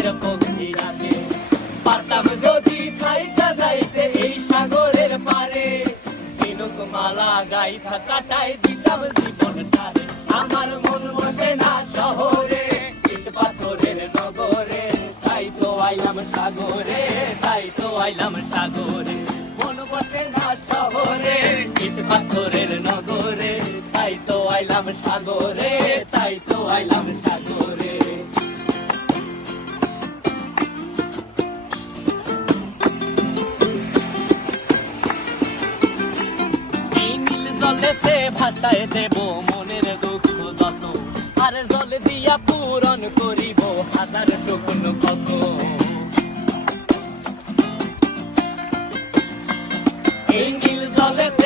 সাগরের পক্ষী ডাকে। পারতাম যদি থাইকা যাইতে এই সাগরের পারে, ঝিনুক মালা গাইথা কাটাই দিতাম জীবনটারে। আমার মন বসে না শহরে, ইট পাথরের নগরে, তাই তো আইলাম সাগরে, তাই তো আইলাম সাগরে। মন বসে না শহরে, ইট পাথরের নগরে, তাই তো আইলাম সাগরে, তাই তো আইলাম সাগরে। এই নীল জলেতে ভাসায় দেব মনের দুঃখ যত, আর জল দিয়া পূরণ করিব হাজার শুকন কত। এই নীল জলেতে